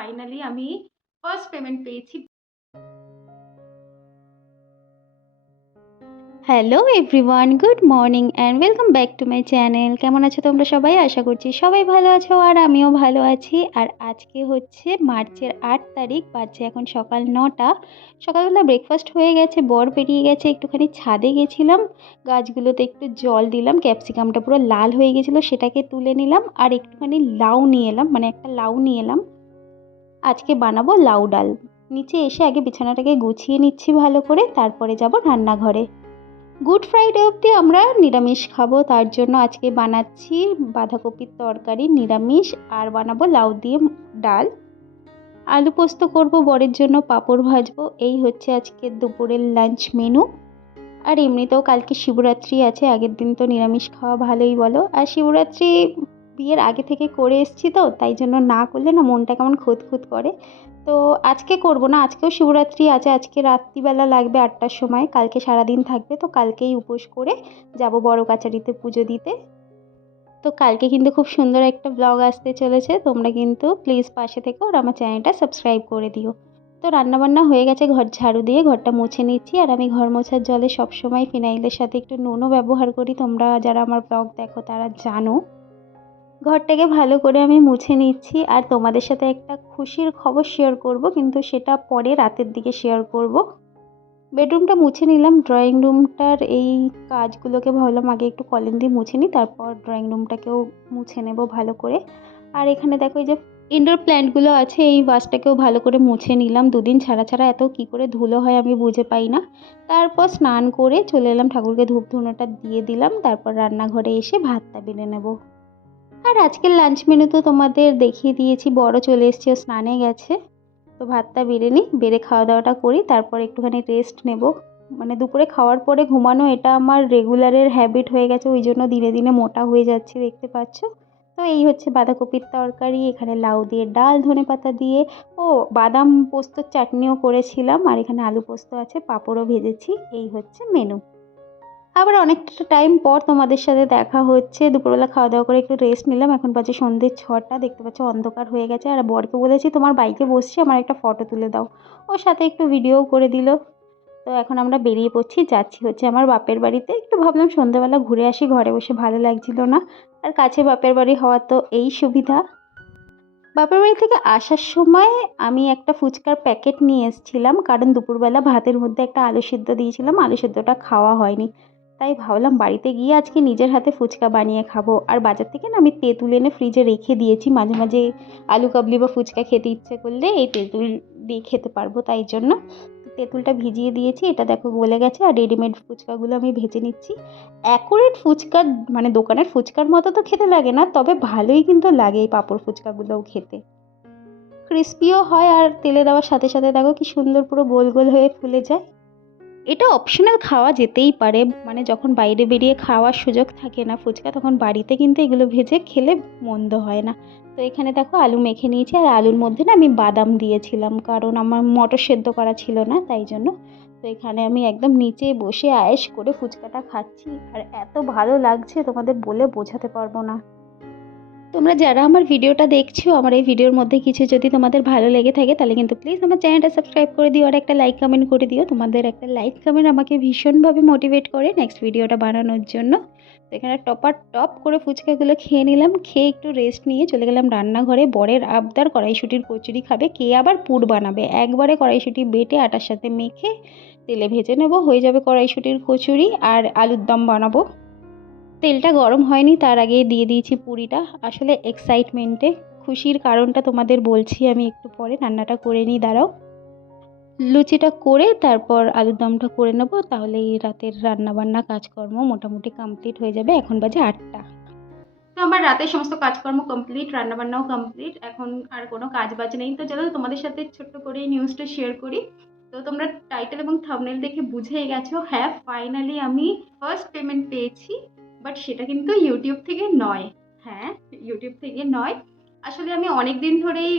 Finally আমি first payment পেয়েছি। Hello everyone, good morning and welcome back to my channel. কেমন আছো তোমরা সবাই? আশা করছি সবাই ভালো আছো আর আমিও ভালো আছি। আর আজকে হচ্ছে মার্চের 8 তারিখ, বাজছে এখন সকাল 9টা। সকালবেলা ব্রেকফাস্ট হয়ে গেছে, বর বেরিয়ে গেছে, একটুখানি ছাদে গেছিলাম, গাছগুলোতে একটু জল দিলাম, ক্যাপসিকামটা পুরো লাল হয়ে গেছিলো সেটাকে তুলে নিলাম, আর একটুখানি লাউ নিয়ে এলাম, মানে একটা লাউ নিয়ে এলাম। আজকে বানাবো লাউ ডাল। নিচে এসে আগে বিছানাটাকে গুছিয়ে নিচ্ছি ভালো করে, তারপরে যাব রান্নাঘরে। গুড ফ্রাইডে অবধি আমরা নিরামিষ খাবো, তার জন্য আজকে বানাচ্ছি বাঁধাকপির তরকারি নিরামিষ, আর বানাবো লাউ দিয়ে ডাল। আলু পোস্ত করব, বরের জন্য পাঁপড় ভাজবো। এই হচ্ছে আজকে দুপুরের লাঞ্চ মেনু। আর এমনিতেও কালকে শিবরাত্রি আছে, আগের দিন তো নিরামিষ খাওয়া ভালোই বলো। আর শিবরাত্রি বিয়ের আগে থেকে করে এসেছি তো, তাই জন্য না করলে না মনটা কেমন খুঁতখুত করে। তো আজকে করব না, আজকেও শিবরাত্রি আছে, আজকে রাত্রিবেলা লাগবে 8টার সময়, কালকে সারাদিন থাকবে, তো কালকেই উপোস করে যাব বড় কাচারিতে পুজো দিতে। তো কালকে কিন্তু খুব সুন্দর একটা ব্লগ আসতে চলেছে, তোমরা কিন্তু প্লিজ পাশে থেকো আর আমার চ্যানেলটা সাবস্ক্রাইব করে দিও। তো রান্নাবান্না হয়ে গেছে, ঘর ঝাড়ু দিয়ে ঘরটা মুছে নিচ্ছি। আর আমি ঘর মোছার জলে সবসময় ফিনাইলের সাথে একটু নুনও ব্যবহার করি, তোমরা যারা আমার ব্লগ দেখো তারা জানো। ঘরটাকে ভালো করে আমি মুছে নিচ্ছি, আর তোমাদের সাথে একটা খুশির খবর শেয়ার করব, কিন্তু সেটা পরে রাতের দিকে শেয়ার করব। বেডরুমটা মুছে নিলাম, ড্রয়িং রুমটার এই কাজগুলোকে ভাবলাম আগে একটু কলিন দিয়ে মুছে নিই, তারপর ড্রয়িং রুমটাকেও মুছে নেব ভালো করে। আর এখানে দেখো এই যে ইনডোর প্ল্যান্টগুলো আছে, এই বাসটাকেও ভালো করে মুছে নিলাম। দুদিন ছাড়া ছাড়া এত কি করে ধুলো হয় আমি বুঝে পাই না। তারপর স্নান করে চলে এলাম, ঠাকুরকে ধূপ ধুনোটা দিয়ে দিলাম, তারপর রান্নাঘরে এসে ভাতটা বেড়ে নেব। আর আজকের লাঞ্চ মেনু তো তোমাদের দেখিয়ে দিয়েছি, বড় চলে এসছে, ও স্নানে গেছে। তো ভাতটা বেড়ে নিই, বেড়ে খাওয়া দাওয়াটা করি, তারপর একটুখানি রেস্ট নেব। মানে দুপুরে খাওয়ার পরে ঘুমানো, এটা আমার রেগুলারের হ্যাবিট হয়ে গেছে, ওই জন্য দিনে দিনে মোটা হয়ে যাচ্ছি, দেখতে পাচ্ছ। তো এই হচ্ছে বাঁধাকপির তরকারি, এখানে লাউ দিয়ে ডাল ধনেপাতা দিয়ে, ও বাদাম পোস্তর চাটনিও করেছিলাম, আর এখানে আলু পোস্ত আছে, পাঁপড়ও ভেজেছি। এই হচ্ছে মেনু। আবার অনেকটা টাইম পর তোমাদের সাথে দেখা হচ্ছে। দুপুরবেলা খাওয়া দাওয়া করে একটু রেস্ট নিলাম, এখন বাজে সন্ধ্যে 6টা, দেখতে পাচ্ছ অন্ধকার হয়ে গেছে। আর বরকে বলেছি তোমার বাইকে বসছি, আমার একটা ফটো তুলে দাও, ওর সাথে একটু ভিডিও করে দিল। তো এখন আমরা বেরিয়ে পড়ছি, যাচ্ছি হচ্ছে আমার বাপের বাড়িতে। একটু ভাবলাম সন্ধ্যেবেলা ঘুরে আসি, ঘরে বসে ভালো লাগছিল না, আর কাছে বাপের বাড়ি হওয়ার তো এই সুবিধা। বাপের বাড়ি থেকে আসার সময় আমি একটা ফুচকার প্যাকেট নিয়ে এসেছিলাম, কারণ দুপুরবেলা ভাতের মধ্যে একটা আলু সিদ্ধ দিয়েছিলাম, আলু সিদ্ধটা খাওয়া হয়নি। তাই ভাবলাম বাড়িতে গিয়ে আজকে নিজের হাতে ফুচকা বানিয়ে খাবো। আর বাজার থেকে না আমি তেঁতুল এনে ফ্রিজে রেখে দিয়েছি, মাঝে মাঝে আলু কাবলি বা ফুচকা খেতে ইচ্ছে করলে এই তেঁতুল দিয়ে খেতে পারবো, তাই জন্য তেঁতুলটা ভিজিয়ে দিয়েছি। এটা দেখো গলে গেছে, আর রেডিমেড ফুচকাগুলো আমি ভেজে নিচ্ছি। অ্যাকুরেট ফুচকা, মানে দোকানের ফুচকার মতো তো খেতে লাগে না, তবে ভালোই কিন্তু লাগে এই পাঁপড় ফুচকাগুলোও খেতে। ক্রিস্পিও হয়, আর তেলে দেওয়ার সাথে সাথে দেখো কি সুন্দর পুরো গোল গোল হয়ে ফুলে যায়। এটা অপশনাল, খাওয়া যেতেই পারে, মানে যখন বাইরে বেরিয়ে খাওয়ার সুযোগ থাকে না ফুচকা, তখন বাড়িতে কিন্তু এগুলো ভেজে খেলে মন্দ হয় না। তো এখানে দেখো আলু মেখে নিয়েছি, আর আলুর মধ্যে না আমি বাদাম দিয়েছিলাম, কারণ আমার মটর সেদ্ধ করা ছিল না, তাই জন্য। তো এখানে আমি একদম নিচে বসে আয়েশ করে ফুচকাটা খাচ্ছি, আর এত ভালো লাগছে তোমাদের বলে বোঝাতে পারবো না। তোমরা যারা আমার ভিডিওটা দেখছো, আমার এই ভিডিওর মধ্যে কিছু যদি তোমাদের ভালো লেগে থাকে, তাহলে কিন্তু প্লিজ আমার চ্যানেলটা সাবস্ক্রাইব করে দিও, আর একটা লাইক কমেন্ট করে দিও। তোমাদের একটা লাইক কমেন্ট আমাকে ভীষণভাবে মোটিভেট করে নেক্সট ভিডিওটা বানানোর জন্য। তো এখানে টপ করে ফুচকাগুলো খেয়ে নিলাম, খেয়ে একটু রেস্ট নিয়ে চলে গেলাম রান্নাঘরে। বরের আবদার কড়াইশুঁটির কচুরি খাবে, কে আবার পুর বানাবে, একবারে কড়াইশুঁটি বেটে আটার সাথে মেখে তেলে ভেজে নেব, হয়ে যাবে কড়াইশুঁটির কচুরি। আর আলুর দম বানাবো। তেলটা গরম হয়নি, তার আগে দিয়ে দিয়েছি পুরিটা, আসলে এক্সাইটমেন্টে। খুশির কারণটা তোমাদের বলছি আমি একটু পরে, রান্নাটা করে নিই, দাঁড়াও। লুচিটা করে তারপর আলুর দমটা করে নেবো, তাহলেই রাতের রান্নাবান্না কাজকর্ম মোটামুটি কমপ্লিট হয়ে যাবে। এখন বাজে 8টা। তো আমার রাতের সমস্ত কাজকর্ম কমপ্লিট, রান্নাবান্নাও কমপ্লিট, এখন আর কোনো কাজ বাজ নেই। তো চলো তোমাদের সাথে ছোট্ট করে এই নিউজটা শেয়ার করি। তো তোমরা টাইটেল এবং থাম্বনেল দেখে বুঝেই গেছো, হ্যাঁ ফাইনালি আমি ফার্স্ট পেমেন্ট পেয়েছি। বাট সেটা কিন্তু ইউটিউব থেকে নয়। হ্যাঁ, ইউটিউব থেকে নয়। আসলে আমি অনেক দিন ধরেই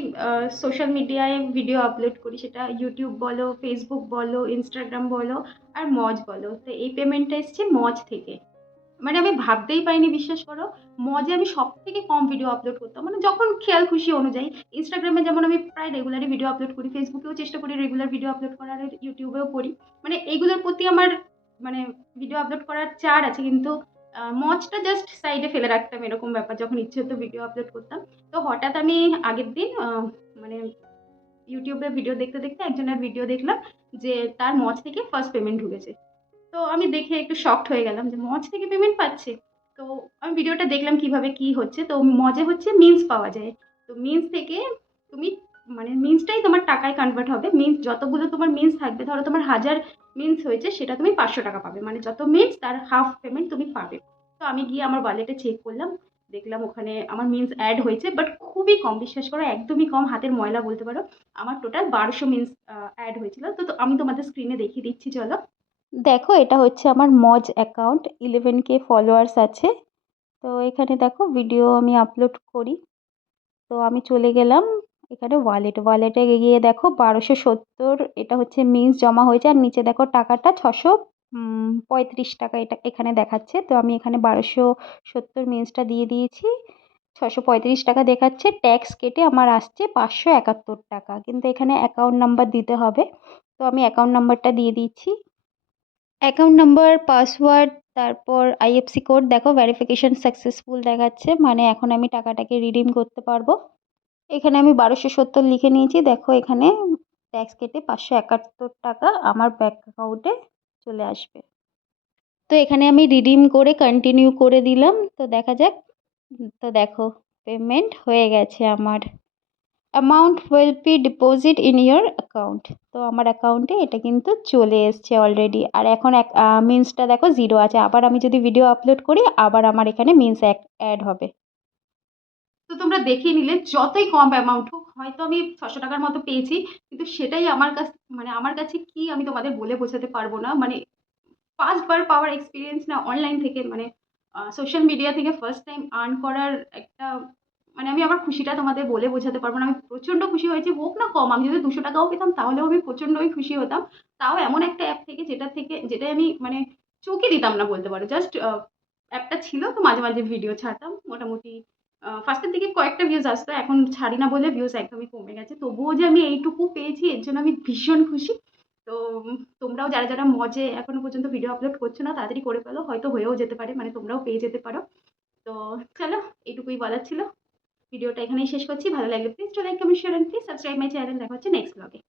সোশ্যাল মিডিয়ায় ভিডিও আপলোড করি, সেটা ইউটিউব বলো, ফেসবুক বলো, ইনস্টাগ্রাম বলো, আর মজ বলো। তো এই পেমেন্টটা এসছে মজ থেকে। মানে আমি ভাবতেই পারিনি, বিশ্বাস করো। মজে আমি সব থেকে কম ভিডিও আপলোড করতাম, মানে যখন খেয়াল খুশি অনুযায়ী। ইনস্টাগ্রামে যেমন আমি প্রায় রেগুলারই ভিডিও আপলোড করি, ফেসবুকেও চেষ্টা করি রেগুলার ভিডিও আপলোড করার, আর ইউটিউবেও করি। মানে এইগুলোর প্রতি আমার মানে ভিডিও আপলোড করার চার আছে, কিন্তু মজটা জাস্ট সাইডে ফেলে রাখতাম, এরকম ব্যাপার। যখন ইচ্ছে হতো ভিডিও আপলোড করতাম। তো হঠাৎ আমি আগের দিন মানে ইউটিউবে ভিডিও দেখতে দেখতে একজনের ভিডিও দেখলাম যে তার মজ থেকে ফার্স্ট পেমেন্ট ঢুকেছে। তো আমি দেখে একটু শকড হয়ে গেলাম যে মজ থেকে পেমেন্ট পাচ্ছে। তো আমি ভিডিওটা দেখলাম কিভাবে কি হচ্ছে। তো মজে হচ্ছে মিন্স পাওয়া যায়। তো মিন্স থেকে তুমি মানে মিন্সটাই তোমার টাকায় কনভার্ট হবে। মিন্স যতগুলো তোমার মিন্স থাকবে, ধরো তোমার 1000 মিন্স হয়েছে, সেটা তুমি 500 টাকা পাবে, মানে যত মিন্স তার হাফ পেমেন্ট তুমি পাবে। তো আমি গিয়ে আমার ওয়ালেটে চেক করলাম, দেখলাম ওখানে আমার মিন্স অ্যাড হয়েছে, বাট খুবই কম, বিশ্বাস করো, একদমই কম, হাতের ময়লা বলতে পারো। আমার টোটাল 1200 মিন্স অ্যাড হয়েছিল। তো আমি তোমাদের স্ক্রিনে দেখিয়ে দিচ্ছি, চলো। দেখো এটা হচ্ছে আমার মজ অ্যাকাউন্ট, 11K ফলোয়ার্স আছে। তো এখানে দেখো ভিডিও আমি আপলোড করি। তো আমি চলে গেলাম এখানে ওয়ালেটে গিয়ে দেখো 1270 এটা হচ্ছে মিন্স জমা হয়েছে, আর নিচে দেখো টাকাটা 635 টাকা এটা এখানে দেখাচ্ছে। তো আমি এখানে 1270 মিন্সটা দিয়ে দিয়েছি, 635 টাকা দেখাচ্ছে। ট্যাক্স কেটে আমার আসছে 571 টাকা, কিন্তু এখানে অ্যাকাউন্ট নাম্বার দিতে হবে। তো আমি অ্যাকাউন্ট নাম্বারটা দিয়ে দিচ্ছি। অ্যাকাউন্ট নাম্বার, পাসওয়ার্ড, তারপর আইএফসি কোড দেখো ভেরিফিকেশন সাকসেসফুল দেখাচ্ছে, মানে এখন আমি টাকাটাকে রিডিম করতে পারবো। এখানে আমি 1270 লিখে নিয়েছি, দেখো এখানে ট্যাক্স কেটে 571 টাকা আমার ব্যাঙ্ক অ্যাকাউন্টে চলে আসবে। তো এখানে আমি রিডিম করে কন্টিনিউ করে দিলাম, তো দেখা যাক। তো দেখো পেমেন্ট হয়ে গেছে আমার। Amount will be deposit in your account. তো আমার অ্যাকাউন্টে এটা কিন্তু চলে এসছে অলরেডি। আর এখন মিন্সটা দেখো 0 আছে, আবার আমি যদি ভিডিও আপলোড করি আবার আমার এখানে মিন্স অ্যাড হবে। তো তোমরা দেখেই নিলে, যতই কম অ্যামাউন্ট হোক, হয়তো আমি 600 টাকার মতো পেয়েছি, কিন্তু সেটাই আমার কাছে, মানে আমার কাছে কি আমি তোমাদের বলে বোঝাতে পারবো না। মানে ফার্স্ট বার পাওয়ার এক্সপিরিয়েন্স না, অনলাইন থেকে, মানে সোশ্যাল মিডিয়া থেকে ফার্স্ট টাইম আর্ন করার একটা, মানে আমি আমার খুশিটা তোমাদের বলে বোঝাতে পারবো না। আমি প্রচন্ড খুশি হয়েছি, হোক না কম, আমি যদি 200 টাকাও পেতাম তাহলেও আমি প্রচন্ডই খুশি হতাম। তাও এমন একটা অ্যাপ থেকে, যেটাই আমি মানে চোখে দিতাম না বলতে পারো। জাস্ট অ্যাপটা ছিল, তো মাঝে মাঝে ভিডিও ছাড়তাম মোটামুটি। ফার্স্টের দিকে কয়েকটা ভিউজ আসতো, এখন ছাড়ি না বলে ভিউজ একদমই কমে গেছে। তবুও যে আমি এইটুকু পেয়েছি, এর জন্য আমি ভীষণ খুশি। তো তোমরাও যারা যারা মজে এখনো পর্যন্ত ভিডিও আপলোড করছো না, তাড়াতাড়ি করে ফেলো, হয়তো হয়েও যেতে পারে, মানে তোমরাও পেয়ে যেতে পারো। তো চলো, এইটুকুই বলার ছিল। ভিডিওটা এখানেই শেষ করছি। ভালো লাগলে please to like, comment, share and please subscribe my channel. দেখা হচ্ছে নেক্সট ব্লগে।